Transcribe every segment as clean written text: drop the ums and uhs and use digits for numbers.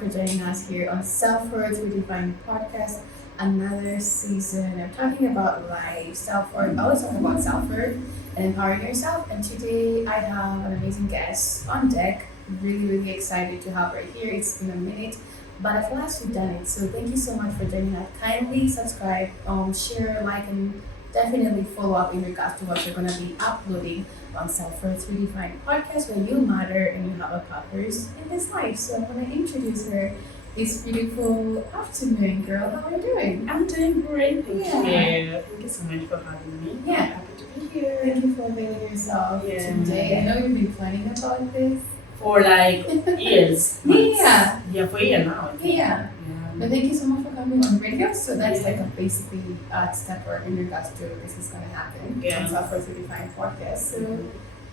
for joining us here on Self-Worth Redefined podcast, another season. I'm talking about life, self-worth. I always talk about self-worth and empowering yourself. And today I have an amazing guest on deck. Really, really excited to have her here. It's been a minute, but at last we've done it. So thank you so much for joining us. Kindly subscribe, share, like, and definitely follow up in regards to what you're going to be uploading on Self-Worth Redefined podcast, where you matter and you have a purpose in this life. So I'm going to introduce her this beautiful afternoon, girl. How are you doing? I'm doing great, thank Yeah. you. Thank you so much for having me. Yeah. I'm happy to be here. Thank you for availing yourself today. I know you've been planning about this. For like years. Yeah. Yeah, for a year now. I think. Yeah. But thank you so much for coming on radio. So that's like a basically step in regards to this is going to happen Yeah. on Self-Worth Redefined podcast. So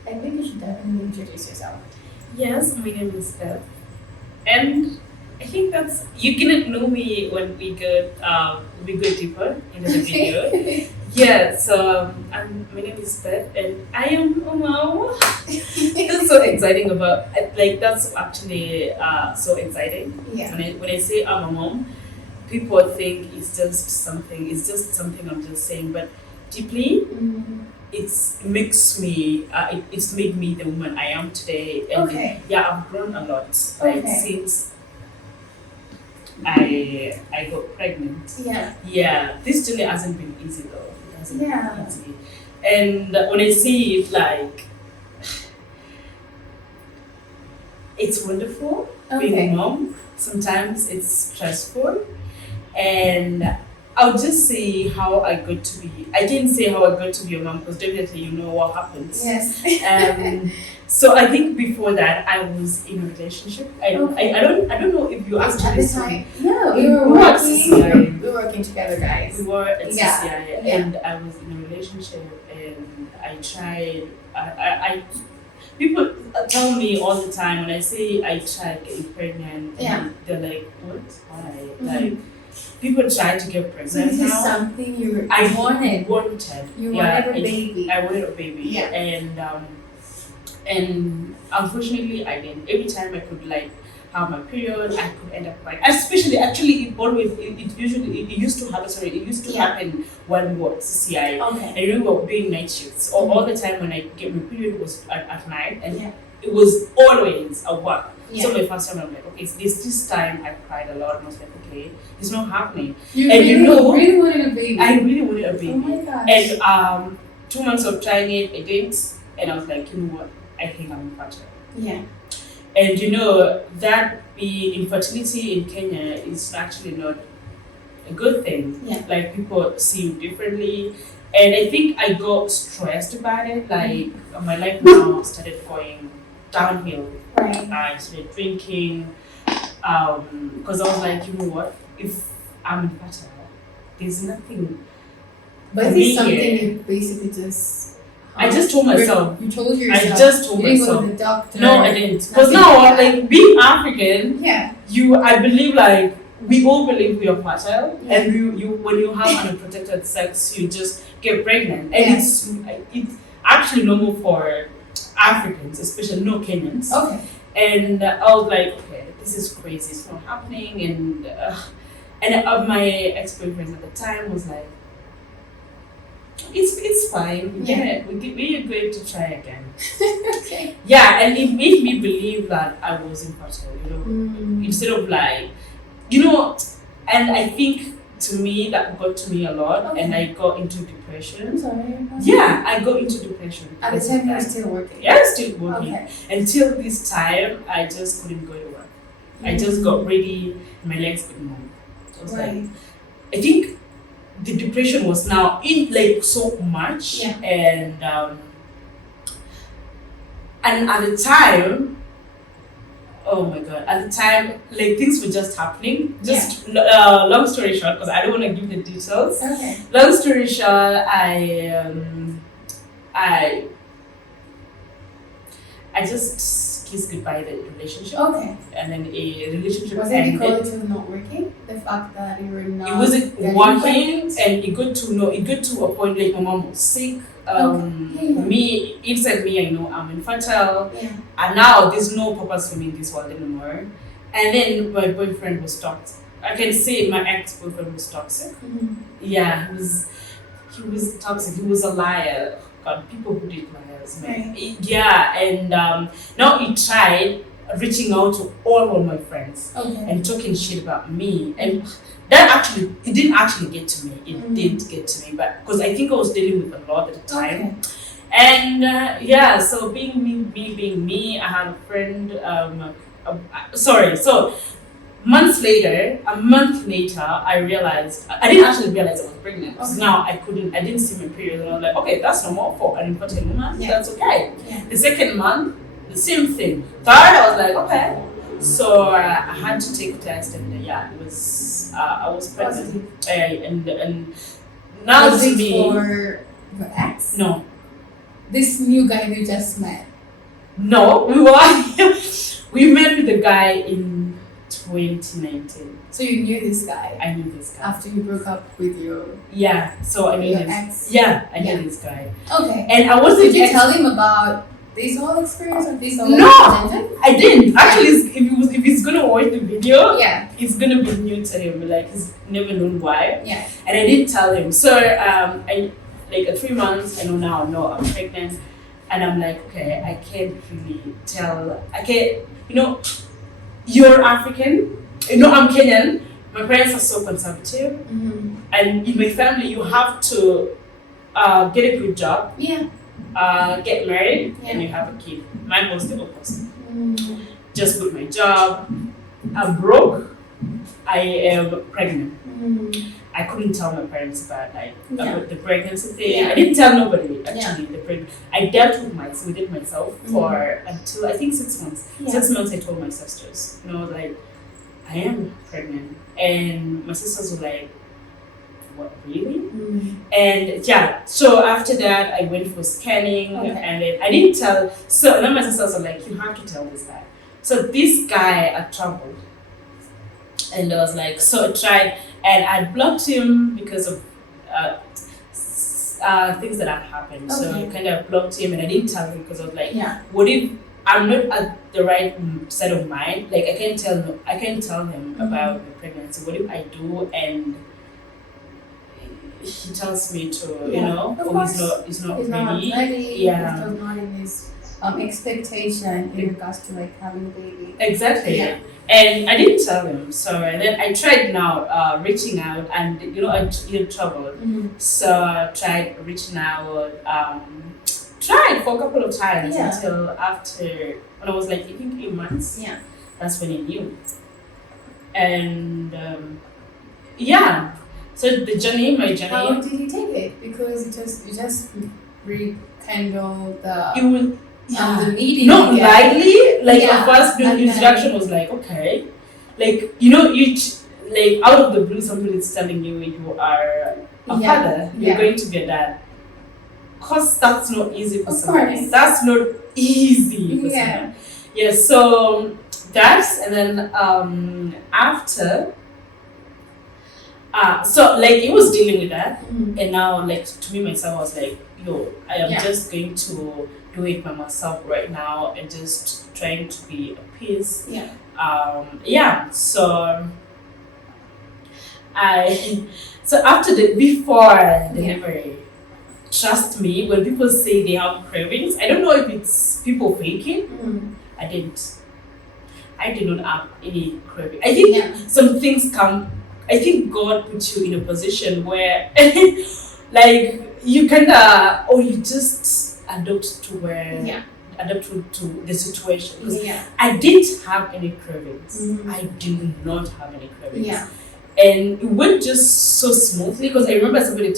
I think you should definitely introduce yourself. Yes, my name is Beth. And I think that's you cannot know me when we go deeper into the video. Yeah, so my name is Beth and I am a mom. That's so exciting that's actually so exciting. Yeah. When I say I'm a mom, people think it's just something I'm just saying, but deeply it's makes me it's made me the woman I am today. And yeah, I've grown a lot since I got pregnant. Yeah, this journey hasn't been easy though. It hasn't been easy. And when I see it, like, it's wonderful being a mom. Sometimes it's stressful, and I'll just say how I got to be. I didn't say how I got to be a mom because definitely you know what happens. Yes. So I think before that I was in a relationship. I don't know if you actually at the saw. time. Yeah, we We were were at working. CCI. We were working together, guys. We were at Yeah. CCI and I was in a relationship and I tried. I people tell me all the time when I say I tried getting pregnant. Yeah. They're like, what? Why? Like, people try to get So pregnant this now. is something you I wanted. wanted. You Yeah, wanted a baby. I wanted a baby. Yeah. And unfortunately I didn't. Every time I could like have my period, I could end up like, especially actually it used to happen. Sorry, it used to happen when we were at CCI. Okay. I remember doing night shifts. All the time when I get my period was at night, and it was always at work. So my first time I'm like, okay, so this time I cried a lot and I was like, okay, it's not happening. You And really wanted a baby. I really wanted a baby. Oh my gosh. And 2 months of trying it, I didn't, and I was like, you know what, I think I'm infertile. Yeah. And you know that the infertility in Kenya is actually not a good thing. Yeah. Like people see you differently, and I think I got stressed about it. Like my life now started going downhill. Right. I started drinking because I was like, you know what, if I'm infertile, there's nothing. But for this me is something here. you basically just. I just told myself. You told yourself. I just told you didn't myself. go to the doctor. No, I didn't. Because Nothing now, like that. like being African, Yeah. I believe like we all believe we are fertile, Yeah. and you when you have unprotected sex, you just get pregnant, and Yeah. it's actually normal for Africans, especially no Kenyans. Okay. And I was like, okay, this is crazy. It's not happening, and my ex-boyfriend at the time was like, it's fine. Yeah. We are going to try again. Okay. Yeah, and it made me believe that I was infertile, you know, instead of like, you know, and I think to me that got to me a lot, and I got into I'm depression. sorry. Yeah, I got into depression. At the because of time you were that. still working. Yeah, I was still working. Okay. Until this time, I just couldn't go to work. I just got ready, my legs couldn't move. I was like, I think the depression was now in like so much, and at the time, oh my god, at the time, like things were just happening. Just long story short, because I don't want to give the details. Okay. Long story short, I just kissed goodbye the relationship. Okay. And then a relationship Was it ended. because it was not working? The fact that you were not. It wasn't getting working, pregnant? and it got to a point like my mom was sick. Okay. Me inside me, I know I'm infertile, Yeah. and now there's no purpose for me in this world anymore. And then my boyfriend was toxic. I can say my ex-boyfriend was toxic. Yeah, he was toxic. He was a liar. God, people who did liars, man. Right. Yeah, and now he tried reaching out to all of my friends Okay. and talking shit about me, and that actually it didn't actually get to me. It did get to me, but because I think I was dealing with a lot at the time. Okay. And yeah, so being me, I had a friend. Sorry, so a month later, I realized I didn't actually realize I was pregnant. Because now I didn't see my period, and I was like, okay, that's normal for an infertile woman. Yeah. That's okay. Yeah. The second month, the same thing. Third, I was like, okay. So I had to take a test, and yeah, it was I was pregnant. And now Was to it me, for your ex? no. This new guy you just met. No, we met with the guy in 2019. So you knew this guy I knew this guy. after you broke up with your Yeah, so I knew your this. ex. Yeah, I knew Yeah. this guy. Okay. And I wasn't. Did you tell him about this whole experience or this whole No! attention? I didn't. Actually, if he's gonna watch the video, Yeah. it's gonna be new to him. Like he's never known why. Yeah. And I didn't tell him. So I like at 3 months, I know now. No, I'm pregnant, and I'm like, okay, I can't really tell. I can't. You know, you're African. You know, I'm Kenyan. My parents are so conservative, and in my family, you have to get a good job, Yeah. get married, Yeah. and you have a kid. Mine was the opposite. Just quit my job. I'm broke. I am pregnant. I couldn't tell my parents about about the pregnancy thing. Yeah. I didn't tell nobody actually I dealt with it myself for until I think 6 months. Yeah. 6 months I told my sisters, like I am pregnant, and my sisters were like, "What, really?" And yeah, so after that I went for scanning, and then I didn't tell. So then my sisters were like, "You have to tell this guy." So this guy I traveled, and I was like, so I tried, and I blocked him because of things that had happened. So I kind of blocked him, and I didn't tell him because I was like, what if I'm not at the right set of mind? Like I can't tell him about the pregnancy. What if I do and he tells me to, he's not ready. Yeah. He's not in his expectation in regards to like having a baby. Exactly. Yeah. And I didn't tell him. So and then I tried now reaching out, and I'm in trouble. So I tried reaching out. Tried for a couple of times until after when I was like I think 8 months. Yeah. That's when he knew. And so my journey. How did he take it? Because you just rekindled the It was the meeting. not lightly. Like Yeah. the first introduction was like, okay, like like out of the blue, somebody is telling you you are a father, you're going to be a dad. Cause that's not easy for someone. That's not easy for someone. Yeah. So that's and then after. So like he was dealing with that, and now like to me myself I was like, yo, I am just going to do it by myself right now and just trying to be at peace. So after before delivery, trust me, when people say they have cravings, I don't know if it's people faking. I did not have any craving. I think some things come. I think God puts you in a position where, like, you kinda, or you just adapt to the situation. Because I didn't have any cravings. I did not have any cravings. And it went just so smoothly because I remember somebody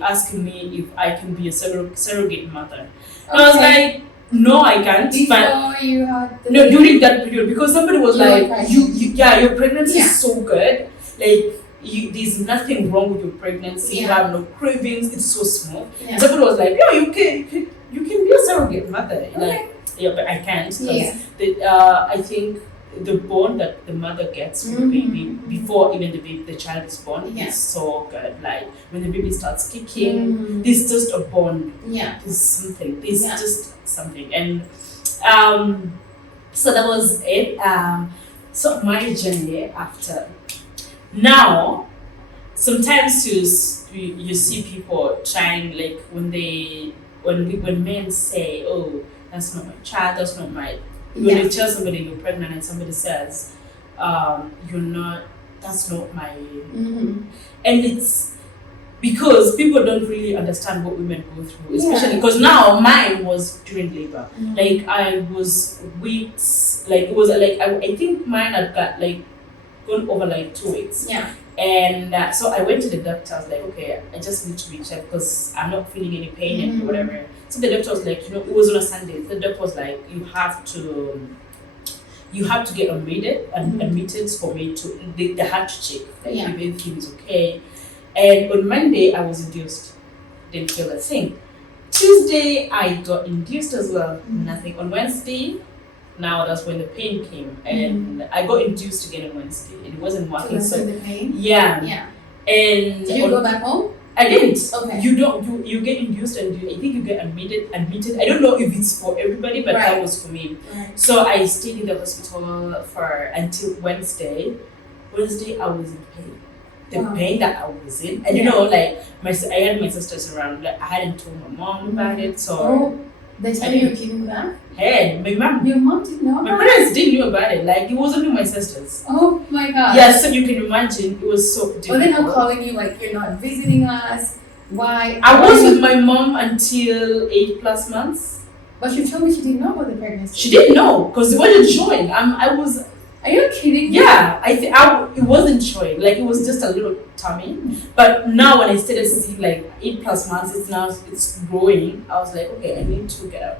asking me if I can be a surrogate mother. And I was like, no, I can't. Before you had during that period, because somebody was like, your pregnancy is so good. Like, there's nothing wrong with your pregnancy. You have no cravings. It's so smooth. And somebody was like, you can be a surrogate mother. Like, but I can't. Because I think the bond that the mother gets with the baby before even the child is born is so good. Like when the baby starts kicking, there's just a bond. There's something. There's just something. And so that was it. So my journey after now, sometimes you see people trying like when men say, "Oh, that's not my child, that's not my." When you tell somebody you're pregnant and somebody says, "You're not," that's not my. And it's because people don't really understand what women go through, especially because now mine was during labor. Like I was weeks, like it was like I think mine had got like gone over like 2 weeks. And so I went to the doctor. I was like, okay, I just need to be checked because I'm not feeling any pain and whatever. So the doctor was like, it was on a Sunday. The doctor was like, you have to get admitted for me to. They had to check like if everything is okay. And on Monday I was induced. Didn't feel a thing. Tuesday I got induced as well. Nothing. On Wednesday. Now that's when the pain came, and I got induced again on Wednesday. It wasn't working. So the pain. Yeah. And did you go back home? I didn't. Okay. You get induced and I think you get admitted. I don't know if it's for everybody, but that was for me. So I stayed in the hospital until Wednesday. Wednesday I was in pain. The pain that I was in, and like I had my sisters around. Like I hadn't told my mom about it, so. They tell you you're giving back? Hey, my mom. Your mom didn't know about it? My parents didn't know about it. Like, it was only my sisters. Oh my god. Yeah, so you can imagine, it was so difficult. Were they not calling you like, you're not visiting us? Why? I was with my mom until 8+ months. But she told me she didn't know about the pregnancy. She didn't know, because it wasn't showing. I was... Are you kidding me? Yeah, it wasn't showing. Like, it was just a little tummy. But now when I started seeing like 8+ months, it's growing. I was like, okay, I need to get out.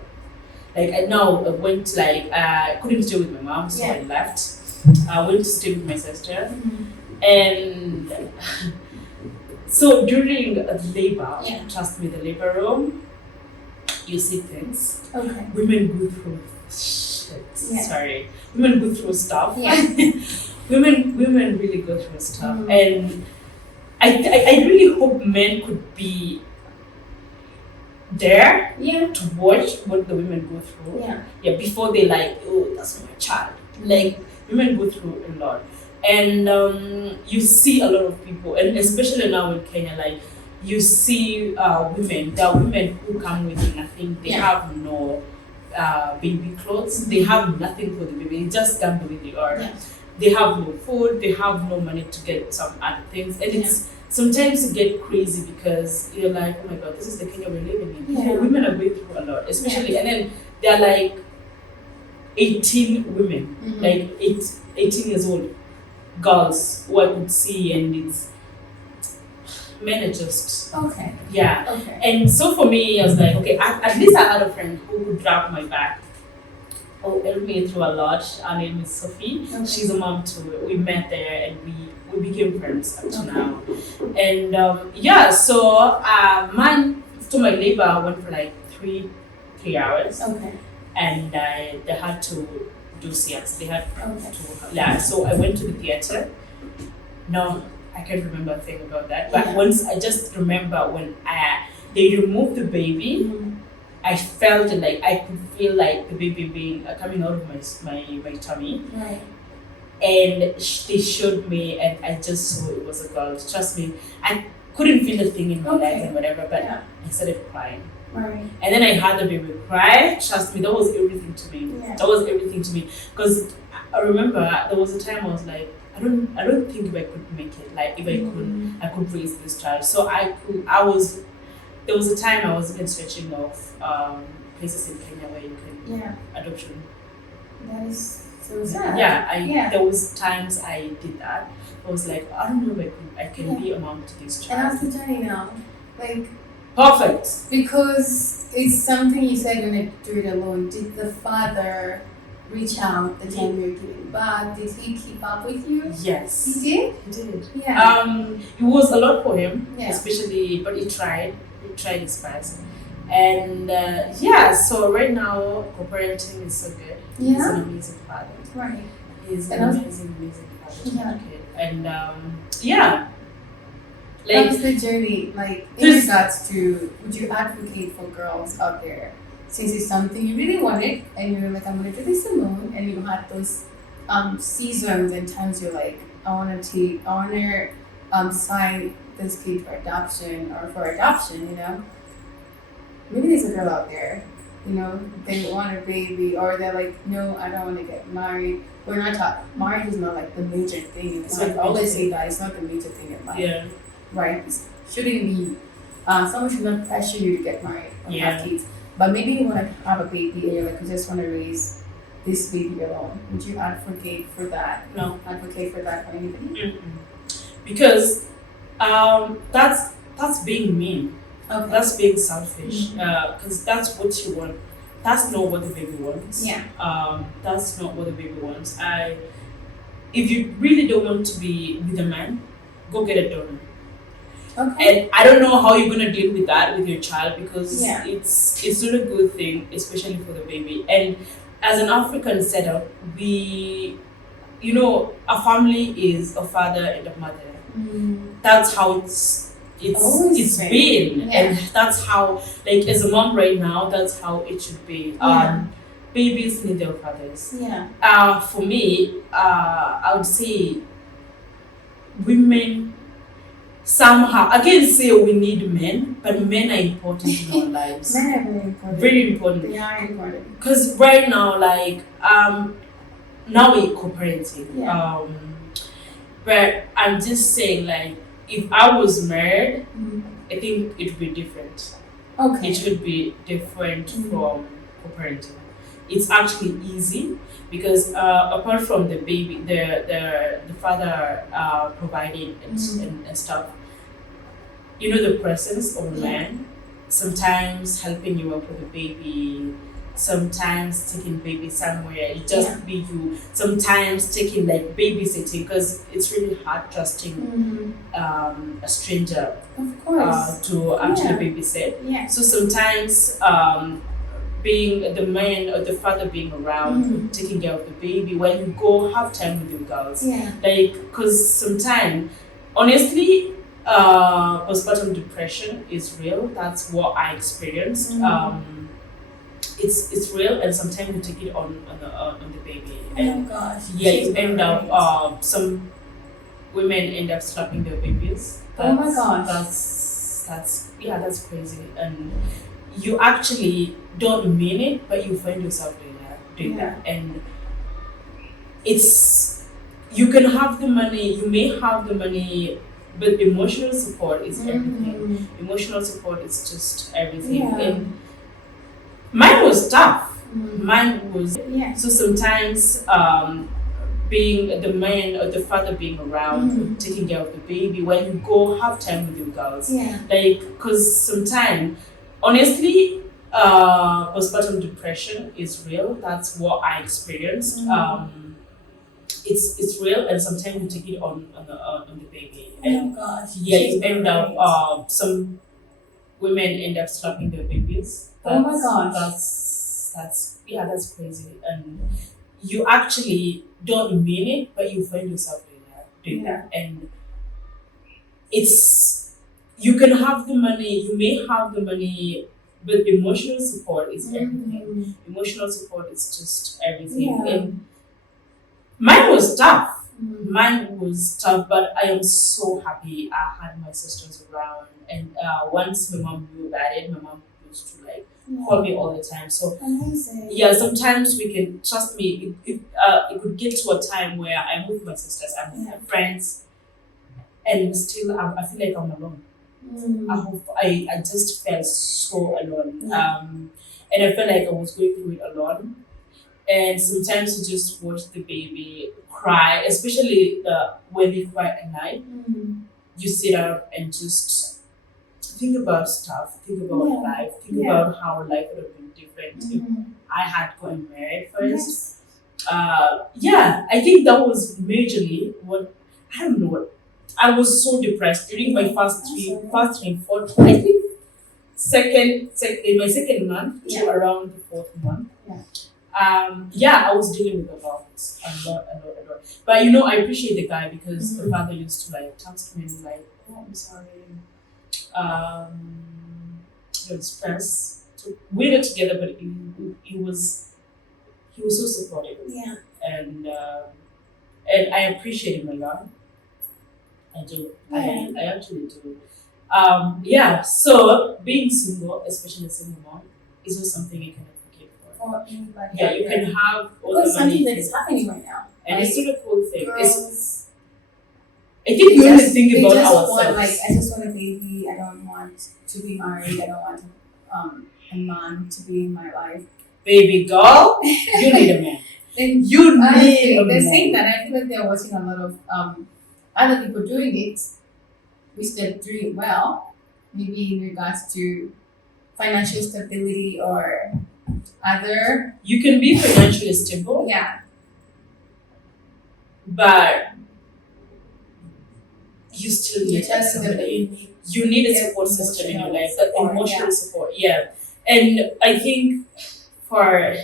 Like I went I couldn't stay with my mom, so I left. I went to stay with my sister, and so during the labor, trust me, the labor room, you see things. Okay. Women go through shit. Sorry, women go through stuff. women really go through stuff, and I really hope men could be there to watch what the women go through before they like, oh, that's not my child. Like women go through a lot, and you see a lot of people, and especially now in Kenya, like you see there are women who come with nothing. They have no baby clothes, they have nothing for the baby, they just come the way they are. They have no food, they have no money to get some other things, and it's sometimes you get crazy because you're like, oh my god, this is the Kenya we're living in. Women are going through a lot, especially, and then they're like 18 women, like 18 years old girls who I could see, and it's men are just and so for me, I was like, okay, at least I had a friend who would drop my back. Helped me through a lot. Her name is Sophie. She's a mom too. We met there and we became friends up to now. And so to my labor, I went for like three hours. And they had to do CS. They had to so I went to the theater. No, I can't remember a thing about that. But once I just remember when they removed the baby, I felt like I could feel like the baby being coming out of my tummy. And they showed me, and I just saw it was a girl. Trust me, I couldn't feel a thing in my legs and whatever, but I started crying. And then I had the baby cry. Trust me, that was everything to me. That was everything to me. Because I remember there was a time I was like, I don't think if I could make it. Like if I could raise this child. So there was a time I was even searching of places in Kenya where you can adoption. That is so sad. There was times I did that. I was like, I don't know if I can be a mom to this child. And how's the journey now? Like perfect. Because it's something you said you're gonna do it alone. Did the father reach out the time you were giving birth? Did he keep up with you? Yes. He did? He did. Yeah. It was a lot for him, especially, but he tried his best. And so right now co-parenting is so good. He's an amazing father. He's an amazing father to the kid. And like how's the journey like in regards to, would you advocate for girls out there, since it's something you really wanted and you were like, I'm gonna do this alone, and you had those seasons and times you're like, I wanna sign this kid for adoption or for adoption, you know. Maybe there's a girl out there, you know, they want a baby or they're like, no, I don't want to get married. We're not talking, marriage is not like the major thing. It's like, I always say that it's not the major thing in life, Yeah. right? It shouldn't be, someone should not pressure you to get married or Yeah. have kids. But maybe you want to have a baby and you're like, I just want to raise this baby alone. Would you advocate for that? No. Advocate for that for anybody? Because that's being mean. Okay. That's being selfish. Because that's what you want. That's not what the baby wants. Yeah. That's not what the baby wants. If you really don't want to be with a man, go get a donor. Okay. And I don't know how you're gonna deal with that with your child because Yeah. it's not a good thing, especially for the baby. And as an African setup, a family is a father and a mother. That's how it's been, Yeah. and that's how, like, as a mom right now, that's how it should be. Yeah. Babies need their fathers. Yeah. For me, I would say women somehow, I can't say we need men, but men are important in our lives. Men are very important. Very important. They are important. Because right now, like, now we're co-parenting. Yeah. But I'm just saying, like, if I was married, Mhm. I think it would be different. Okay. It should be different Mhm. from co-parenting. It's actually easy because apart from the baby, the father providing and stuff, the presence of a Yeah. man, sometimes helping you up with the baby, sometimes taking baby somewhere, it just Yeah. be you, sometimes taking like babysitting because it's really hard trusting a stranger Of course. to actually Yeah. babysit. Yeah. So sometimes being the man or the father being around, taking care of the baby, when you go have time with your girls. Yeah. Like, because sometimes, honestly, postpartum depression is real. That's what I experienced. It's real, and sometimes you take it on the baby. Oh And my gosh. yeah, you She's end right. up some women end up slapping their babies. Oh my gosh. That's crazy, and you actually don't mean it, but you find yourself doing that, and it's you can have the money, you may have the money, but emotional support is everything. Emotional support is just everything, Yeah. and mine was tough. Mine was Yeah. so sometimes being the man or the father being around, taking care of the baby, when you go have time with your girls. Yeah. Like, because sometimes, honestly, postpartum depression is real. That's what I experienced. It's real, and sometimes you take it on the baby. Oh And my gosh. yeah, She's you end right. up some women end up slapping their babies. Oh my gosh. That's crazy, and you actually don't mean it, but you find yourself doing that, and it's you can have the money, you may have the money, but emotional support is everything. Emotional support is just everything, Yeah. and mine was tough. Mine was tough, but I am so happy I had my sisters around. And once my mom knew about it, my mom used to like call me all the time. So Amazing. yeah, sometimes we can trust me. It could get to a time where I'm with my sisters, I'm with my friends, and still I feel like I'm alone. I just felt so alone. Yeah. And I felt like I was going through it alone. And sometimes you just watch the baby cry, especially when they cry at night. You sit up and just think about stuff, think about life, think about how life would have been different if I had gotten married first. I think that was majorly what I don't know what I was so depressed during my first three, fourth, I think in my second month to around the fourth month. I was dealing with a lot. But I appreciate the guy because the father used to like text me and like, oh, I'm sorry. Don't stress. So we were together, but he was so supportive. Yeah. and I appreciate him a lot. I do. Yeah. I actually do. Yeah. So being single, especially a single mom, is not something you can advocate for. Or anybody Yeah, out you there. can have all Because the money, something that is happening right now. and Like, it's not a cool thing. girls, I think we only think they about just ourselves. want, like, I just want a baby. I don't want to be married. I don't want a man to be in my life. Baby girl, you need a man. And You honestly, need a they're man. saying that. I feel like they're watching a lot of other people doing it, which they're doing well, maybe in regards to financial stability or other. You can be financially stable, Yeah, but you still you need just somebody. You need a Yeah, support system in your emotional life, that support, emotional yeah. support. Yeah, and I think for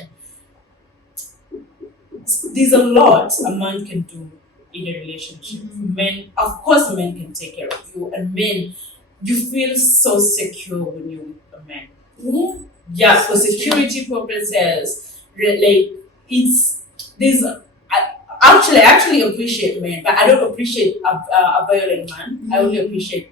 there's a lot a man can do in a relationship. Mhm. Men, of course, men can take care of you, and men, you feel so secure when you're with a man. Yeah. Yeah, for So true. security purposes, like it's there's. I actually appreciate men, but I don't appreciate a violent man. I only appreciate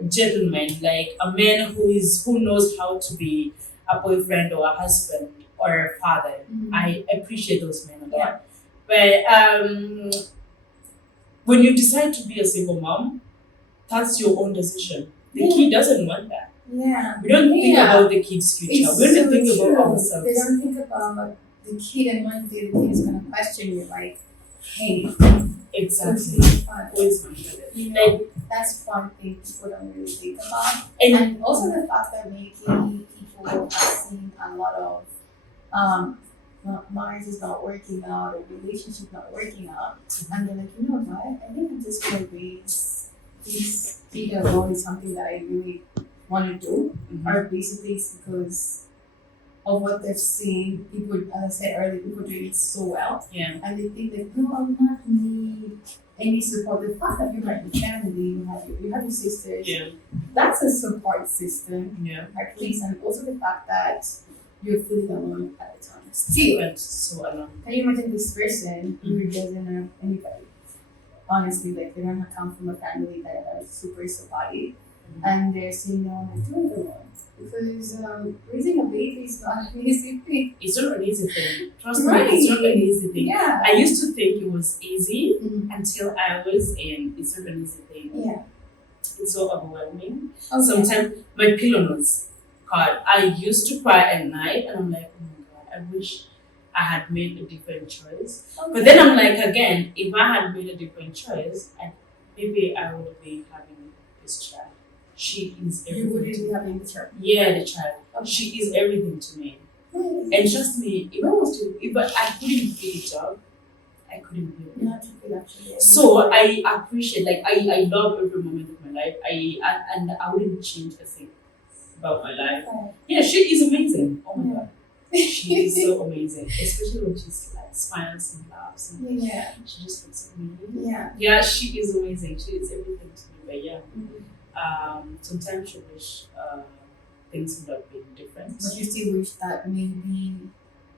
a gentleman, like a man who knows how to be a boyfriend or a husband or a father. Mhm. I appreciate those men a lot. Yeah. But when you decide to be a single mom, that's your own decision. The Yeah. kid doesn't want that. Yeah. We don't think Yeah. about the kid's future. It's We only so think true. about ourselves. They don't think about the kid, and one day the kid is gonna question you, like, hey, Exactly. who Who is my father? you know, Like, that's one thing people don't really think about. and And also the fact that maybe people have seen a lot of marriage is not working out or relationship not working out, and they're like, you know what? I think I'm just gonna raise this kid alone is something that I really want to do, or basically it's because of what they've seen. People, as I said earlier, people doing it so well, yeah, and they think that no, I will not need any support. The fact that you have your family, you have your sisters, yeah, that's a support system, yeah. at least, and also the fact that you're feeling alone at the time. Still, Went so alone. can you imagine this person who doesn't have anybody? Honestly, like they don't come from a family that are super supportive, and they're saying no, I'm doing it alone. Because raising a baby is not an easy thing. It's not an easy thing. Trust Right. me, it's not an easy thing. Yeah. I used to think it was easy Mhm. until I was in. It's not an easy thing. Yeah. It's so overwhelming. Okay. Sometimes my pillow notes. God, I used to cry at night, and I'm like, oh my God, I wish I had made a different choice. Okay. But then I'm like, again, if I had made a different choice, maybe I would be having this child. She is you everything wouldn't to be me. having the child. Yeah, the child. Okay. She is everything to me. Really? And trust me, if I couldn't do the job, I couldn't do it. Not to feel actually. So I appreciate, like I love every moment of my life. And I wouldn't change a thing about my life. Okay. Yeah, she is amazing. Oh my God, she is so amazing, especially when she's like smiles and laughs and Yeah. she just looks amazing. Yeah. Yeah, she is amazing. She is everything to me. But yeah, Mhm. sometimes you wish things would have been different. But you still wish that maybe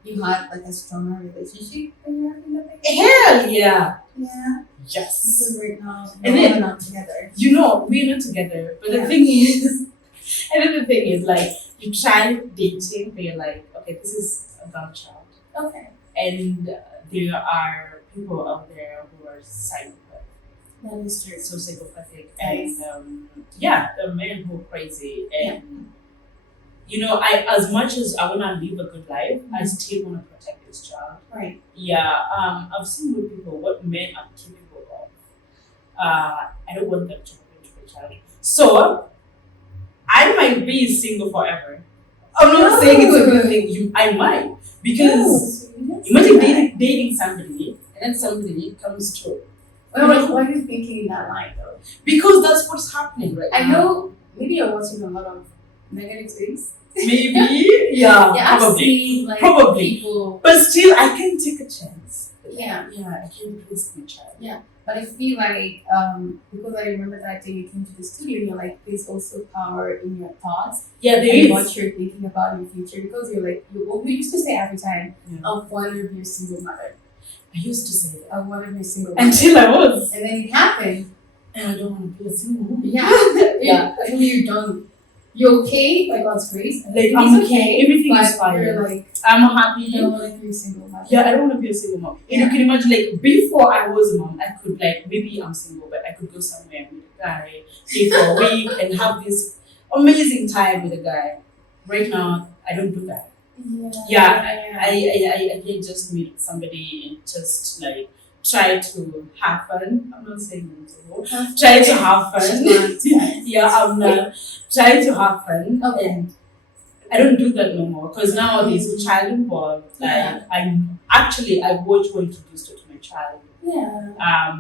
you had like a stronger relationship when you were having the baby. Hell yeah, Yeah. yes. Because right now And we're then- not together. You know, we're not together. But the Yeah. thing is, and then the thing is, like, you try dating, but you're like, okay, this is a girl child. Okay. And there are people out there who are psychopath, That is true. so psychopathic. Yes. And yeah, the men who are crazy. And, you know, as much as I want to live a good life, I still want to protect this child. Right. Yeah, I've seen with people what men are capable of. I don't want them to happen to the child. So I might be single forever. I'm not saying it's a good thing. I might, because imagine dating somebody and then somebody comes to. Why are you thinking in that line though? Because that's what's happening right I now. know maybe you're watching a lot of negative things. Maybe, yeah, I've probably. seen like Probably. people. But still, I can take a chance. Yeah. Yeah, I can risk my child. But I feel like because I remember that day you came to the studio, you're like, there's also power in your thoughts Yeah, there and is. what you're thinking about in the future. Because you're like, you used to say every time, Yeah. of one of your single mother. I used to say that I want to be single mother. until I was. And then it happened. And I don't want to be a single woman. Yeah. Yeah. And you're done. You're okay, like God's grace. Like I'm okay, everything but is fine. You're like, I'm happy. you don't want to be a single mother. Yeah, I don't want to be a single mom. And Yeah. you can imagine, like, before I was a mom, I could, like, maybe I'm single, but I could go somewhere with a guy, stay for a week, and have this amazing time with a guy. Right now, I don't do that. Yeah, I can just meet somebody and just, like, try to have fun. I'm not saying I'm single. Try to have fun. Yeah, I'm not. Try to have fun. Okay. And I don't do that no more because now there's a child involved. Like Yeah. I watch what introduced her to my child. Yeah.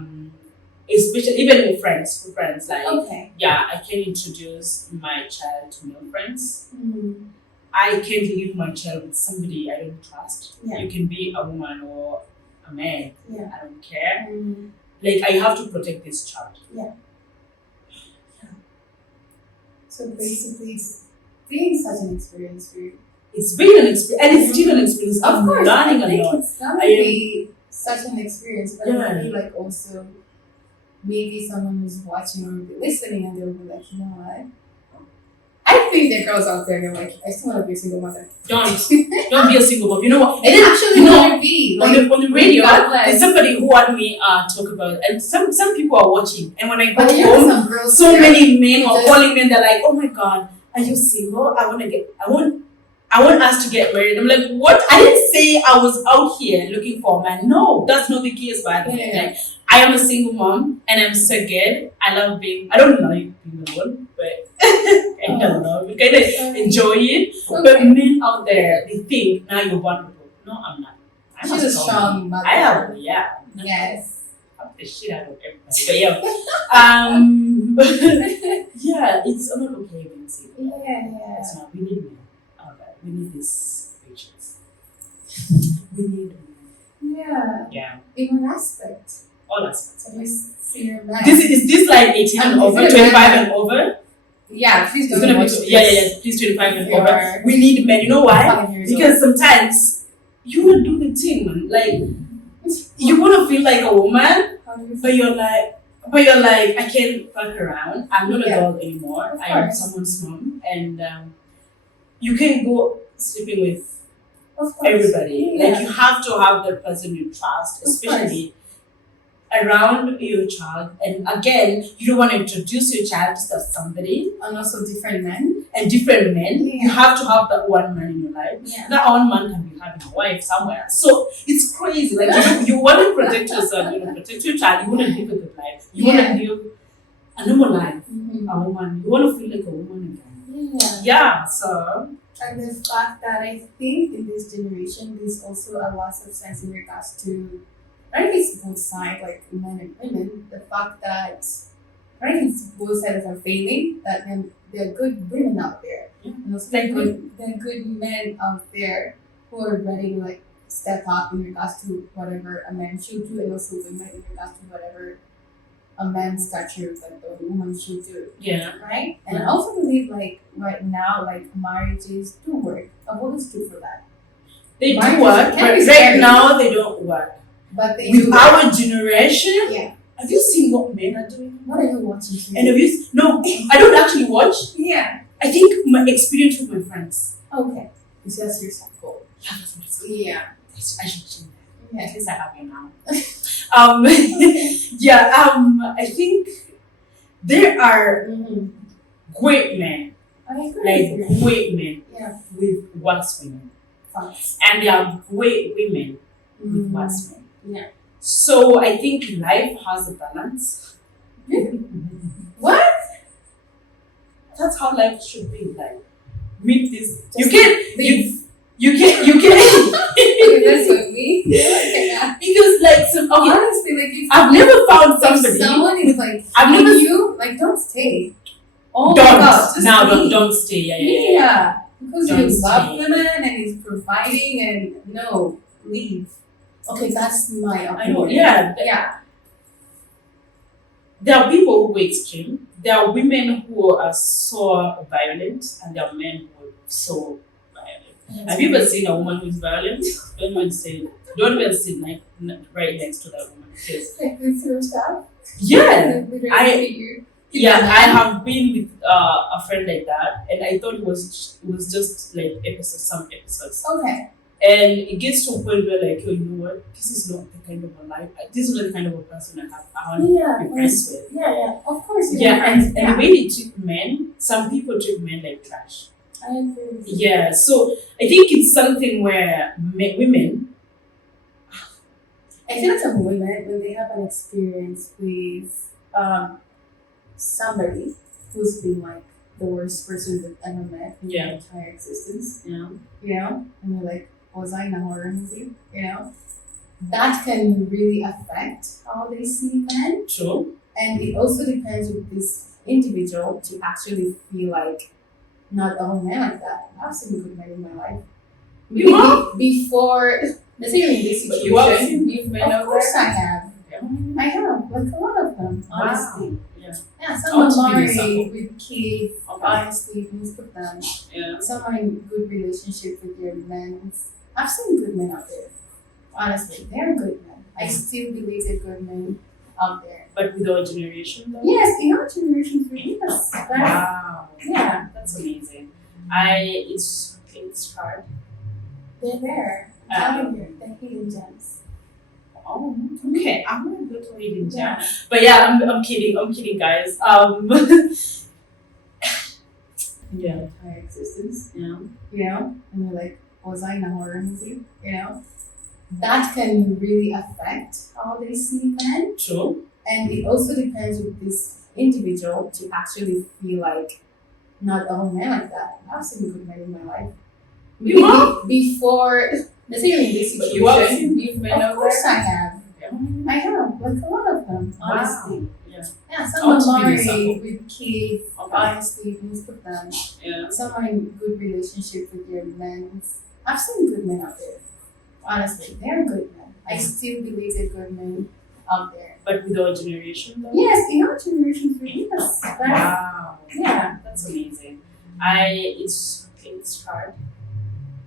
Especially even with friends, like Okay. yeah, I can introduce my child to male friends. Mm. I can't leave my child with somebody I don't trust. Yeah. You can be a woman or a man. Yeah. I don't care. Mm. Like I have to protect this child. So basically, it's being such an experience for you. It's been an experience, and it's still an experience. Of I'm course, learning I a think lot. it's gonna I am- be such an experience, but Yeah. maybe like also maybe someone who's watching or listening and they'll be like, you know what? I think there are girls out there, they're like, I still want to be a single mother. Don't be a single mom. You know what? They And then, actually you know, want to be. on Like, the radio, regardless. there's somebody who had me talk about, and some people are watching. And when I go but you know home, some girls so here, many men are just- calling me and they're like, "Oh my God, are you single? I want us to get married." I'm like, "What? I didn't say I was out here looking for a man. No, that's not the case, by the way. Yeah. Like, I am a single mom and I'm so good. I don't like being alone, but I don't know. We kind of enjoy it. But men out there, they think now you're vulnerable. No, I'm not. I'm She's a strong mother. I am, yeah. Yes. Fuck the shit out of everybody. But yeah. Yeah, it's not okay being single. Yeah. It's not. We need men. Okay. We need this patience. We need men. Yeah. Yeah. In one aspect. All aspects. So you see your man. Is this like 18 and over, Is it a 25 man? and over? Yeah, please It's don't gonna watch be this. yeah. Please 25 and You over. are We need men. You know why? 5 years old. Because sometimes you will do the thing, man. Like you wanna feel like a woman, How do you but you're like, I can't fuck around. I'm not a Yeah. girl anymore. Of I am course. someone's mom, and you can't go sleeping with Of course. everybody. Yeah. Like you have to have that person you trust, Of especially around your child. And again, you don't want to introduce your child to somebody And also different men. and different men. Yeah. You have to have that one man in your life. Yeah. That one man can be having a wife somewhere. So it's crazy. Like you want to protect yourself, you want to protect your child, you want to live a good life. You want to live a normal life. Mm-hmm. A woman. You want to feel like a woman again. Yeah. Yeah. So And the fact that I think in this generation, there's also a loss of sense in regards to, I think it's both sides, like men and women, the fact that, I think it's both sides are failing, that there are good women out there. Yeah. And also there are good men out there who are ready to like step up in regards to whatever a man should do, and also women in regards to whatever a man's stature that the woman should do. yeah. Right? And I also believe like right now, like marriages do work. I've always stood for that. They do Marriages work, can but be right scary. now they don't work. But they With do our work. generation, Yeah. have you seen what men are doing? What are you watching today? And have you no, I don't actually watch. Yeah. I think my experience with my friends. Okay. It's just your cycle. Yeah, that's my school. Yeah. I should change that. Yeah. At least I have you now. I think there are Mm-hmm. great men, I agree. like with you. great men Yeah. with worse women. Facts. And there are great women with Mm. worse men. Yeah. So I think life has a balance. What? That's how life should be. Like meet this. You Just can leave. you can Okay, that's with me. Yeah. because like some okay, Honestly, like if I've never found if somebody. someone is like I've telling never- you, like don't stay. Oh my Don't God, just now leave. don't stay. Yeah. Yeah, because Don't you love stay. women and he's providing and no, leave. Okay, that's my opinion. I know. Yeah. Yeah. There are people who go extreme. There are women who are so violent, and there are men who are so violent. Have you ever seen a woman who's violent? Don't even sit right next to that woman. Because Like with your stuff? yeah, Literally I figure. yeah, I have been with a friend like that, and I thought it was just like some episodes, Okay. and it gets to a point where like, oh, you know what? This is not the kind of a life. This is not the kind of a person I want Yeah. to be friends with. Yeah. Of course. Yeah, and the way they treat men, some people treat men like trash. I agree with you. Yeah, so I think it's something where women, I feel like some women, when they have an experience with somebody who's been like the worst person they've ever met in their entire existence, and they're like, was I in a horror movie? That can really affect how they see men. true. And it also depends with this individual to actually feel like not all men like that. I've seen good men in my life. You have? Before, let's say you're in this But situation. you have seen Of men out course there? I have. I have, like a lot of them, honestly. Wow. Yeah. Yeah, I some want are to be an married example. with kids, Okay. honestly, most of them. Yeah. Some are in good relationship with their men. I've seen good men out there. Honestly, they're good men. I still believe they're good men out there. But with our generation, though. Yes, in our generation, yes. Wow. Yeah, That's amazing. It's hard. they're there. I'm telling you, the hidden gems. Oh, okay. I'm gonna go to hidden gem. Yeah. But yeah, I'm kidding. I'm kidding, guys. Yeah. Entire existence. Yeah. And they're like, was I in a horror movie? That can really affect how they see men. True. And it also depends with this individual to actually feel like not all men like that. I've seen good men in my life. You have? Before, let's say you're in this But situation. you have seen men Of out course there? I have. I have, like a lot of them, honestly. Wow. Yeah. Yeah, I some want are to be an married example. with kids, Okay. honestly, most of them. Yeah. Some are in good relationship with their men. I've seen good men out there. Honestly, they're good men. I still believe they're good men out there. But with our generation, though. Yes, in our generation, yes. Wow. Yeah, That's amazing. It's hard.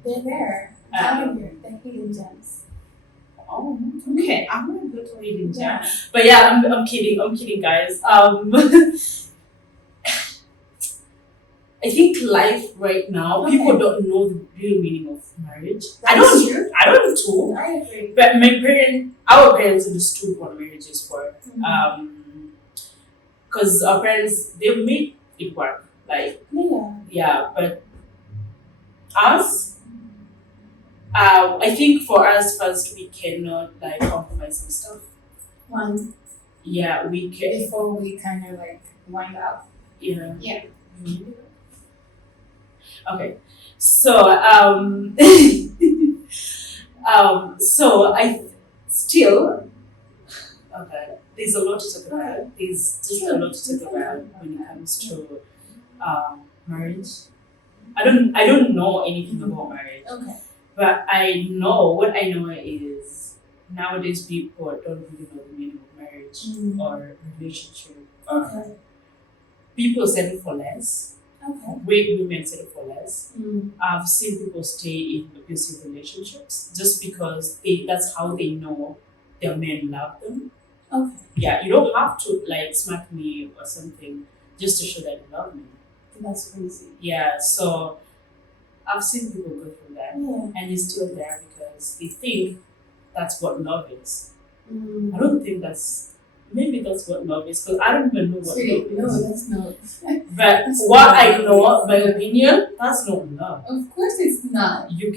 they're there. I'm telling you, the hidden gems. Oh, okay. I'm gonna go to hidden gem. Yeah. But yeah, I'm kidding. I'm kidding, guys. I think life right now, Okay. people don't know the real meaning of marriage. That's true. I don't too. I agree. But our parents understood what marriages were. Because our parents, they made it work. Like, Yeah. but us, I think for us first, we cannot like compromise on stuff. One, Yeah, we can. before we kind of like wind up. Yeah. Yeah. Okay. So so I still okay. There's a lot to talk about. There's just a lot to talk about when it comes to marriage. I don't know anything about marriage, Okay. but I know what I know is nowadays people don't really know the meaning of marriage or relationship. Okay. People settle for less. Okay. Women settle for less. I've seen people stay in abusive relationships just because that's how they know their men love them. Okay. Yeah, you don't have to like smack me or something just to show that you love me. That's crazy. Yeah, so I've seen people go through that Yeah. and it's still there because they think that's what love is. Mm. I don't think maybe that's what love is because I don't even know what Sweet. love No, is. that's not. But That's what not I know, love. my opinion, that's not love. Of course it's not. You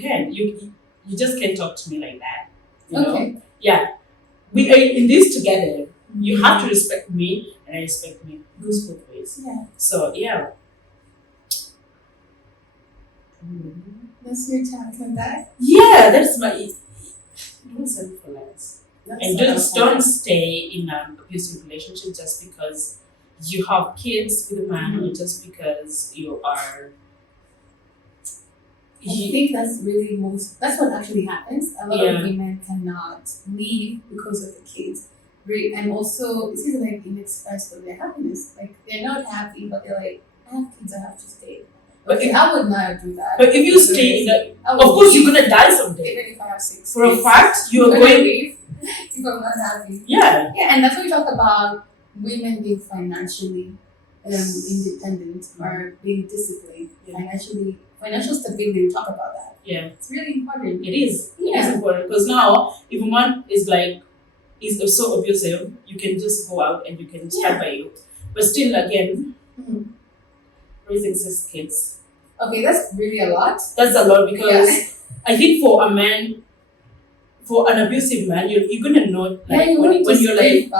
just can't talk to me like that. You know? Okay. Yeah. We are in this together. You have to respect me and I respect me. It goes both ways. Yeah. So yeah. That's your take on that. Yeah, that's my don't settle for less. That's And what just I don't want. stay in an abusive relationship just because you have kids with a man or just because you are I think that's really that's what actually happens. A lot Yeah. of women cannot leave because of the kids. And also, it's either like inexpressed of their happiness. Like, they're not happy, but they're like, I have kids, I have to stay. But Okay, I would not do that. But if you stay in that, I of would course leave, you're gonna die someday. even if I have 6 For a kids. fact, you're I'm gonna going. leave if I'm not happy. Yeah. Yeah, and that's what we talk about women being financially independent or being disciplined, financial stability. We talk about that. Yeah. It's really important. It is. It Yeah. is important because now, if a man is so abusive, you can just go out and you can stand by you. But still, again, raising 6 kids. Okay, that's really a lot. That's a lot because I think for a man, for an abusive man, you're gonna know like when you're like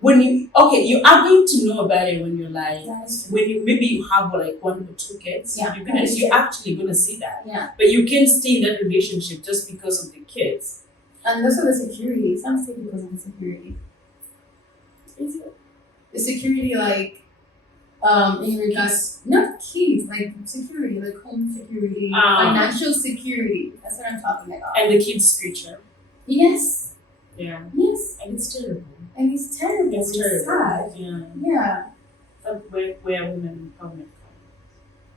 when you are going to know about it when you're like when you maybe you have like 1 or 2 kids. You're actually gonna see that. Yeah. But you can't stay in that relationship just because of the kids. And also the security. Some say because of the security. Is it? The security, like, in regards, not kids, like security, like home security, financial security. That's what I'm talking about. And the kids' future. Yes. Yeah. Yes. And it's terrible. And it's terrible. It's sad. Yeah. Yeah. That's where women empowerment comes.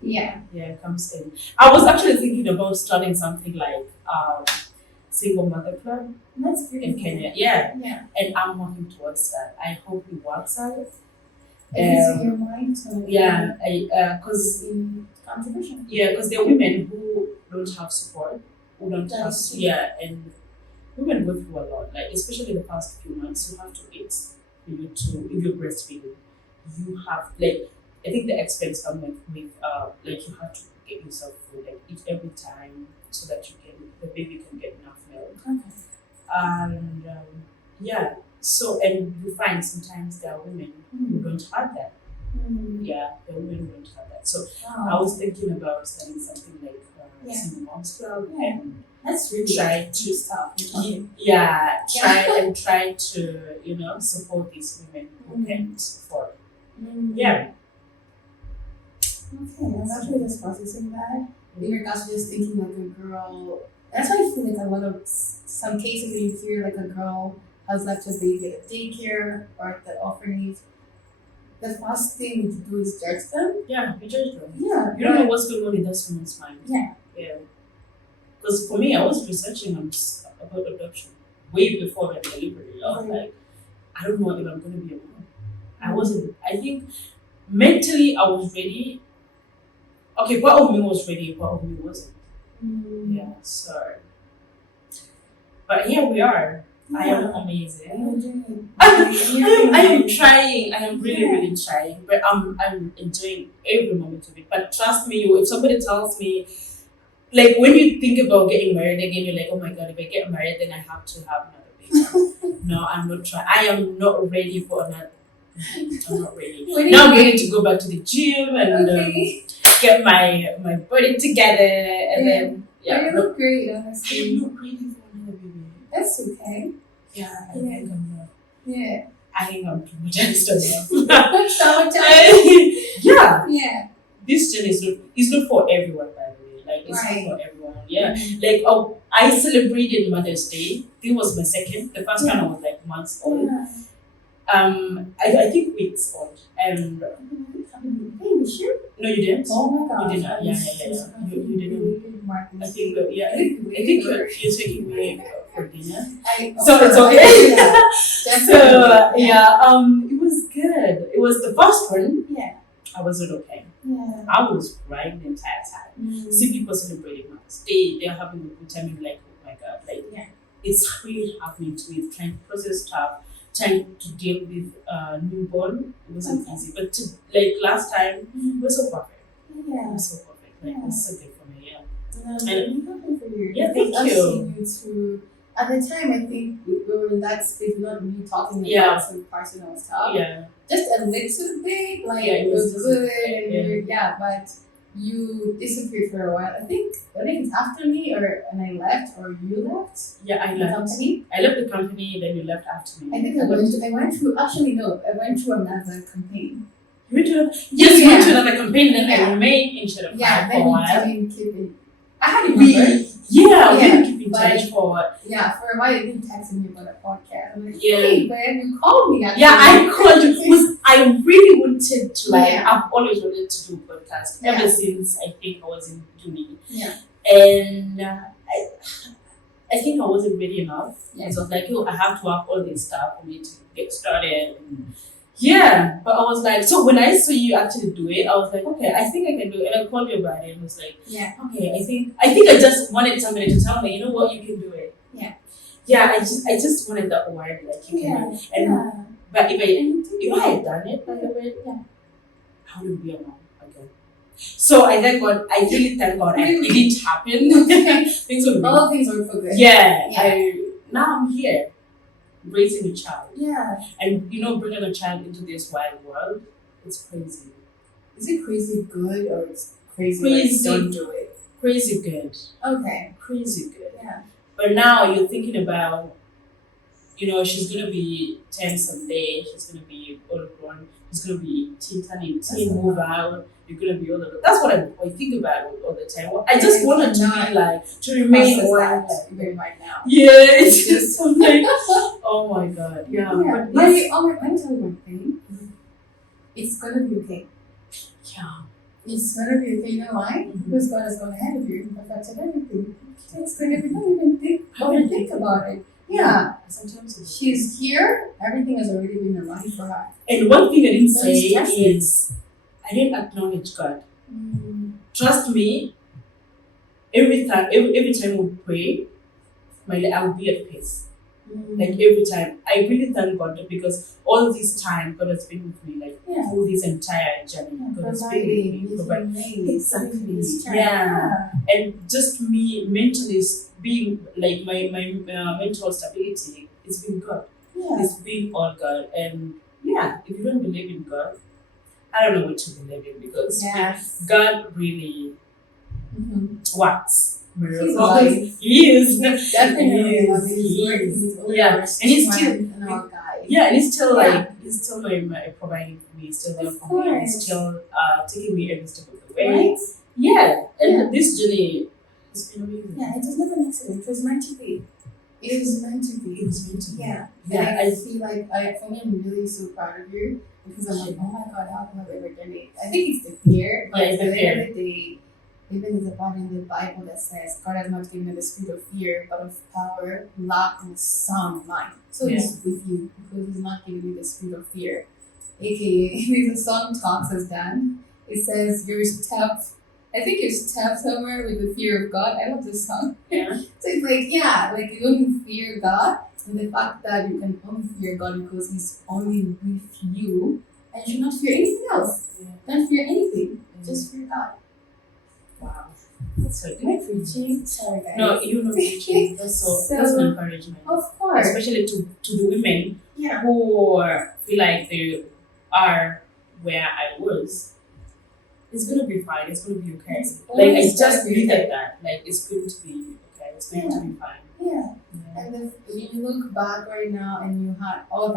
Yeah. Yeah, comes in. I was actually thinking about starting something like single mother club That's beautiful. in Kenya. Yeah. Yeah. And I'm working towards that. I hope it works out. It is in your mind. So Yeah, because controversial. yeah, because there are women who don't have support, who don't have That's true. and women go through a lot. Like especially the past few months, you have to eat for you to if you're breastfeeding, you have like I think the expense come with like you have to get yourself food and eat every time so that the baby can get enough milk. Okay. And yeah, so and you find sometimes there are women who don't have that. Yeah, the women who don't have that. So I was thinking about starting something like single moms club and That's really try deep to stuff. try to support these women who can't afford. Yeah. Okay, I'm actually just processing that. In regards to just thinking like a girl, that's why I feel like a lot of some cases you hear like a girl has left her baby at daycare or at the orphanage. The first thing we do is judge them. Yeah, we judge them. Yeah. You don't know what's going on in that woman's mind. Yeah. Yeah. Because for me, I was researching about adoption way before the delivery. I was like, I don't know if I'm going to be a mom. I wasn't. I think mentally I was ready. Okay, part of me was ready, part of me wasn't. Yeah, so. But here we are. Yeah. I am amazing. I am trying. I am really trying. But I'm enjoying every moment of it. But trust me, if somebody tells me, like when you think about getting married again, you're like, oh my god, if I get married, then I have to have another baby. No, I'm not trying. I am not ready for another. I'm not ready. Now I'm ready to go back to the gym and get my body together and then you look great, honestly. I'm not ready for another baby. That's okay. Yeah, I think I'm not. Yeah. I think I'm traumatized enough. Traumatized. Yeah. This gym is not for everyone, by the way. Like it's not for everyone. Yeah. Like I celebrated Mother's Day. This was my second. The first one I was like months old. Yeah. I think weeks old. And hey, you sure? No, you didn't. Oh my god. You didn't. Yeah. You didn't. I think I think you're taking me for dinner. So it's okay. So it was good. It was the first one. Yeah. I wasn't okay. Yeah. I was crying the entire time. See people celebrating Mother's Day, they're having a good time. You're like, oh my god, like it's really happening to me. Trying to process stuff, trying to deal with newborn. It wasn't easy. But like last time, it was so perfect. Yeah. It was so perfect. Like it was so good for me. Yeah. I'm really happy for you. Yeah, thank you. Too. At the time, I think we were in that space, not really talking about some personal stuff. Yeah. Just a little bit, like it was good, and but you disappeared for a while. I think it's after me, and I left, or you left. Yeah, I left. The company. I left the company, then you left after me. I think I went through. Actually, no, I went through another campaign. You went to another campaign, then I remained in Shadowfire for a while. I had a number. We didn't keep in touch for a while. You didn't text me about a podcast. I'm like, hey, man, you called me. Actually. Yeah, I called you because I really wanted wanted to like, Yeah. I've always wanted to do podcast Yeah. ever since I think I was in uni. Yeah. And I think I wasn't ready enough. Yeah. So I was like, I have to have all this stuff for me to get started. And yeah, but I was like, so when I saw you actually do it, I was like, okay, I think I can do it. And I called you about it and was like, Yeah. okay, I think I just wanted somebody to tell me, you know what, you can do it. Yeah. Yeah, I just wanted that word, like you can do it. And but if I had done it, by the way, I wouldn't be a mom again. So I thank God. I really thank God. It didn't happen. Things would be. All things are for good. Yeah. Yeah. Now I'm here, raising a child, Yeah. and bringing a child into this wide world. It's crazy. Is it crazy good or it's crazy? Crazy. Like, don't do it. Crazy good. Okay. Crazy good. Yeah. But now you're thinking about, she's gonna be 10 someday. She's gonna be all grown. She's gonna be turning teen, move out. You're gonna be all of it. That's what I think about all the time. I just wanted to be like to remain even right now. Yeah, it's just something. Oh my God. Yeah. Yeah. But Let me tell you one thing. It's gonna be okay. yeah. It's gonna be okay. You know why? Because God has gone ahead of you and perfected everything. It's gonna be. Don't even think about it. Yeah. Sometimes She's here. Everything has already been aligned for her. And one thing I didn't Don't say stress it. is I didn't acknowledge God. Trust me, every time we pray, I will be at peace. Like every time. I really thank God because all this time God has been with me, like through this entire journey. God has been with me. Providing. Exactly. Yeah. And just me mentally being like my mental stability, it's been God. Yeah. It's been all God. And if you don't believe in God, I don't know what to believe in because God really works. He's alive. He is. Definitely. Yeah. And he's still and our guide. Yeah, and he's still he's still my providing for me, he's still there for me, he's still taking me every step of the way. Right? Yeah. And this journey has been amazing. Yeah, it was never an accident. It was meant to be. It was meant to be. It was meant to be. Yeah. Yeah. And I feel like for me I'm really so proud of you because I'm like, oh my God, how have I ever done it? I think it's the fear, but at the end of the day, even there's a part in the Bible that says God has not given you the spirit of fear, but of power, love, and a sound mind. So He's with you because He's not giving you the spirit of fear. AKA, there's a song talks as Dan. It says you're stepped. I think you're stepped somewhere with the fear of God. I love this song. Yeah. So it's like you only fear God, and the fact that you can only fear God because He's only with you, and you should not fear anything else. Yeah. Don't fear anything. Just fear God. Wow. That's so Am I good. preaching? Sorry, guys. No, you're not preaching. That's that's an encouragement. Of course. Especially to the women Yeah. who feel like they are where I was. It's gonna be fine. It's gonna be okay. Like I just needed that. Like it's going to be okay. It's going to be fine. Yeah. And then when you look back right now and you had all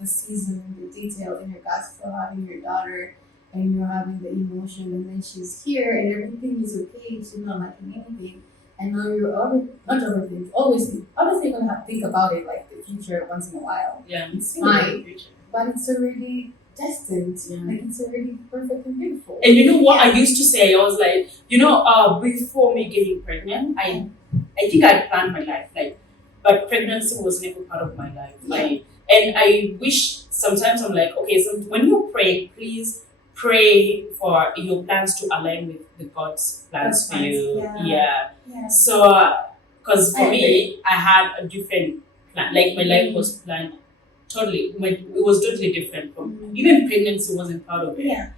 the season, the detail in regards for having your daughter and you're having the emotion and then she's here and everything is okay, she's not lacking anything. And now you're always gonna have to think about it like the future once in a while. Yeah. It's fine. But it's already destined. Yeah. Like it's already perfect and beautiful. And you know what I used to say? I was like, before me getting pregnant, I think I planned my life, but pregnancy was never part of my life. And I wish sometimes I'm like, okay, so when you pray, please pray for your plans to align with the God's plans for you. Yeah. So, because for me, I had a different plan. Like my life was planned totally. It was totally different from even pregnancy wasn't part of it. Yeah.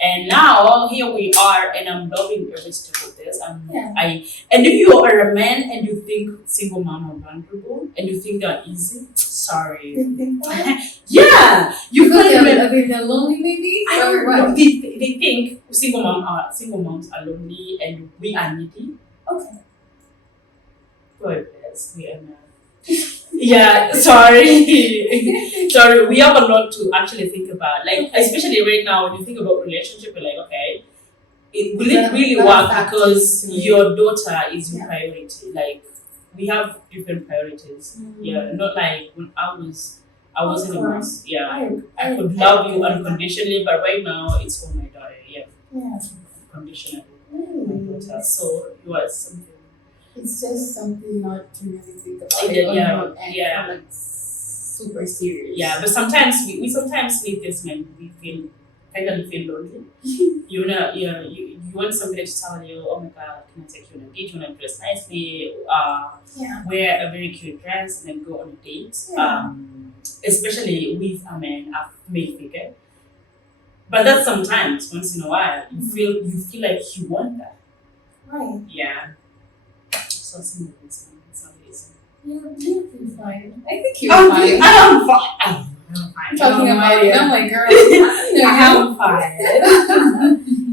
And now here we are, and I'm loving every step of this. And if you are a man and you think single mom are vulnerable and you think they're easy, sorry. You think that? Yeah, you can't even. They're lonely, maybe. I don't know. They think single moms are lonely and we are needy. Okay. God bless, we are not. Yeah, sorry. Sorry, we have a lot to actually think about. Like, especially right now, when you think about relationship, you're like, okay, will it really work because your daughter is your priority? Like, we have different priorities. Yeah, not like when I was I wasn't a mom. course. Yeah. I could love you unconditionally, but right now it's for my daughter. Yeah. Yeah. Conditionally. Really? So it was something. It's just something not to really think about. Yeah. Like super serious. Yeah, but sometimes we sometimes need this when we feel lonely. You want somebody to tell you, oh my god, can I take you on a date? You want to dress nicely, wear a very cute dress, and then go on a date. Yeah. Especially with a man, a male figure. But that's sometimes, once in a while, you feel like you want that. Right. Yeah. So some reason. You're fine. I think you're I'm fine. I'm fine. I'm talking about it. I'm like, girl, I'm fine.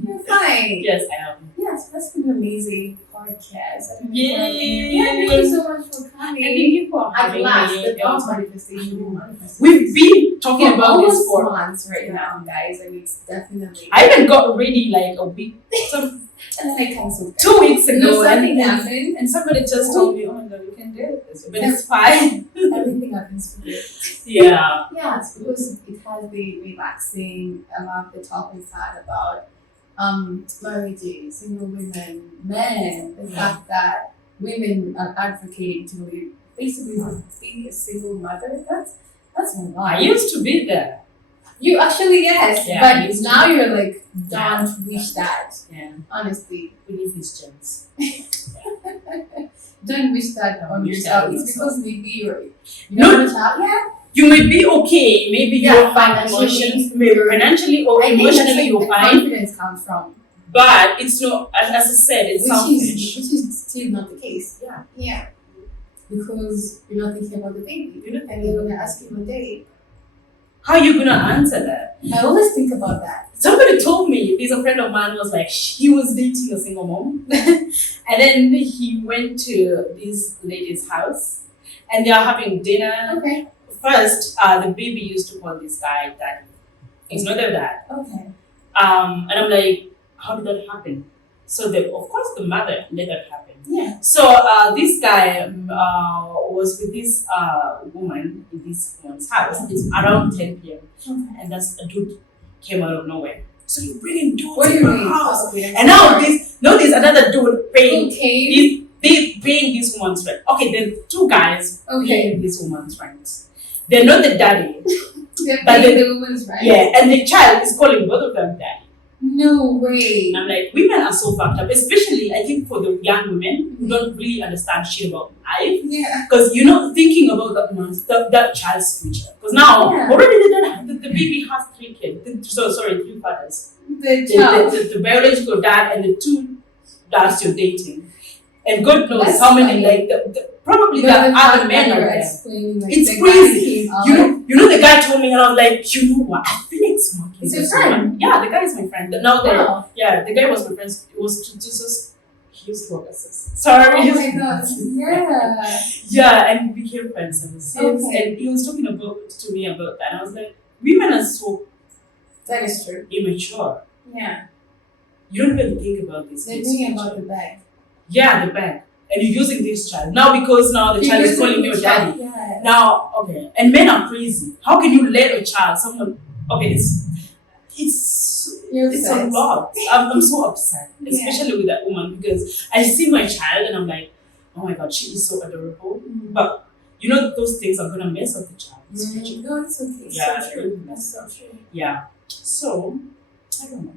You're fine. Yes, I am. Yes, that's been an amazing podcast. Yay! Yeah, thank you so much for coming. Thank you for At having last, me. the thought manifestation. We've been talking about this for months right now, guys. Like it's definitely. I even got ready like a week, and then I canceled. 2 weeks ago, No, something happened, and somebody just told me, "Oh my god, you can do this," but it's fine. Everything happens for good. Yeah. Yeah, it's because it has been relaxing. I love the talk we've had about marriages, single women, men, the fact that women are advocating to basically be a single mother. That's a lot. I used to be there. You actually yes, Yeah, I but used to now be. you're like don't wish that. Yeah. Honestly, Believe his chance. don't wish that on wish yourself. that on It's yourself. because maybe you're No. not a child. Yeah. You may be okay. Maybe Yeah, you're financially, maybe financially or I think that's emotionally like you're the fine. confidence comes from. But it's not, as I said, it's selfish. Which is still not the case. Yeah. Yeah. Because you're not thinking about the baby. And they're gonna ask you one day. How are you gonna answer that? I always think about that. Somebody told me, there's a friend of mine was like, he was dating a single mom. And then he went to this lady's house and they are having dinner. Okay. First, the baby used to call this guy daddy. He's not their dad. Okay. And I'm like, how did that happen? So of course the mother let that happen. Yeah. So this guy was with this woman in this woman's house. It's around 10 p.m. Okay. And that's a dude came out of nowhere. So you bringing dudes What do in you my mean? house. Oh, yeah. And now there's another dude paying Okay. they paying this woman's rent. Okay, then 2 guys Okay. paying this woman's rent. They're not the daddy. They're But paying the woman's right. Yeah, and the child is calling both of them daddy. No way. And I'm like, women are so fucked up, especially I think for the young women who don't really understand shit about life. Yeah. Because you're not thinking about that child's future. Because now Yeah. already the baby has 3 kids. 3 fathers. The child. The biological dad and the 2 dads you're dating. And God knows That's how many funny. probably the The other men are there. explaining, like, It's the guy crazy. came out. You know the guy told me and I was like, you know what? I feel like smoking. It's your this friend? one. Yeah, the guy is my friend. Now Wow. the guy was my friend. It was just he used to work as sorry. Oh my god. Yeah. Yeah, and we became friends ever since. Okay. And he was talking to me about that. And I was like, women are so That is true. immature. Yeah. You don't really think about this. They're thinking about the bag. Yeah, the bag. And you're using this child. Now because now the child is calling you daddy. Yeah. Now, okay. And men are crazy. How can you let a child, okay, You're it's a upset. lot. I'm so upset, Yeah. especially with that woman because I see my child and I'm like, oh my god, she is so adorable. But you know those things are gonna mess up the child's future. No, it's okay. It's Yeah, so true. That's so true. Yeah. So I don't know.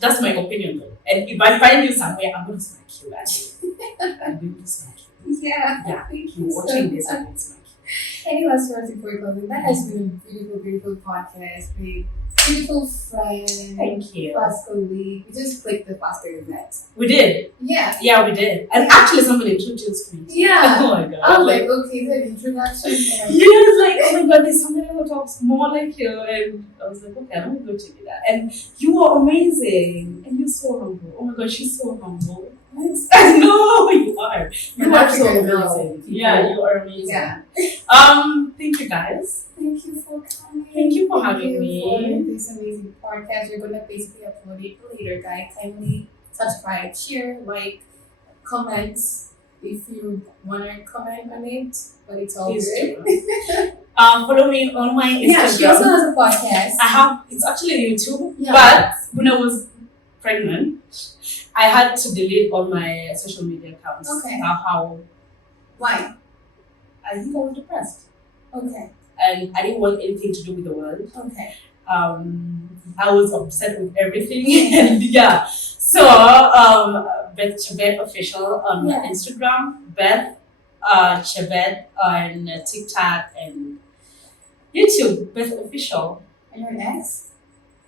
That's my opinion though. And if I find you somewhere, I'm gonna smack you actually. I'm going to smack you. Yeah. Yeah. Thank You're you watching so this, much. I'm gonna smack you. Any last words before closing? That has been a beautiful, beautiful podcast. With beautiful friend. Thank you. Fast colleague. We just clicked the faster event. We did. Yeah. Yeah, we did. And actually somebody introduced me. Yeah. Oh my god. I was like, okay, the introduction. Yes, like, oh my god, there's somebody who talks more like you. And I was like, okay, I'm going to do that. And you are amazing. And you're so humble. Oh my god, she's so humble. I know you are. You are so amazing. Yeah, you are amazing. Yeah. Thank you guys. Thank you for coming. Thank you for Thank having you me. for this amazing podcast. We're gonna basically upload it later, guys. Kindly subscribe, share, like, comment if you wanna comment on it. But it's all Please good. do. Follow me on my Instagram. Yeah, she also has a podcast. I have, it's actually YouTube, Yeah. but when I was pregnant, I had to delete all my social media accounts. Okay. How Why? I think I was depressed. Okay. And I didn't want anything to do with the world. Okay. I was upset with everything. And yeah. So, Beth Chebet official on Yeah. Instagram, Beth Chebet on TikTok and YouTube, Beth official. And you're an ex?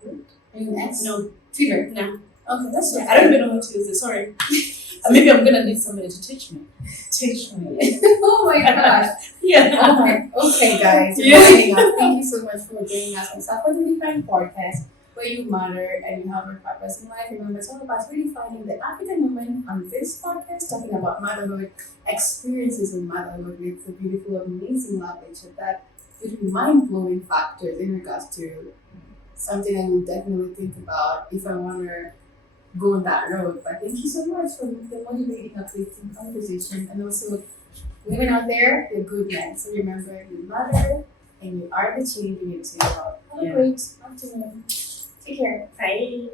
Are you an ex? No, Twitter. no. Okay, that's I don't even know how to use it. Sorry. Maybe I'm gonna need somebody to teach me. Teach me. Oh my gosh. Yeah. Oh my. Okay, guys. Yeah. Joining us. Thank you so much for joining us on Self-Worth Redefined podcast, where you matter and you have a purpose in life. Remember, it's all about redefining the African woman on this podcast, talking about motherhood, experiences in motherhood with the beautiful, amazing language of that would be mind-blowing factors in regards to something I will definitely think about if I want to go on that road. But thank you so much for the motivating, uplifting conversation. And also, women out there, you're good men. So remember, you matter and you are the change you need to be about. Have a great afternoon. Take care. Bye.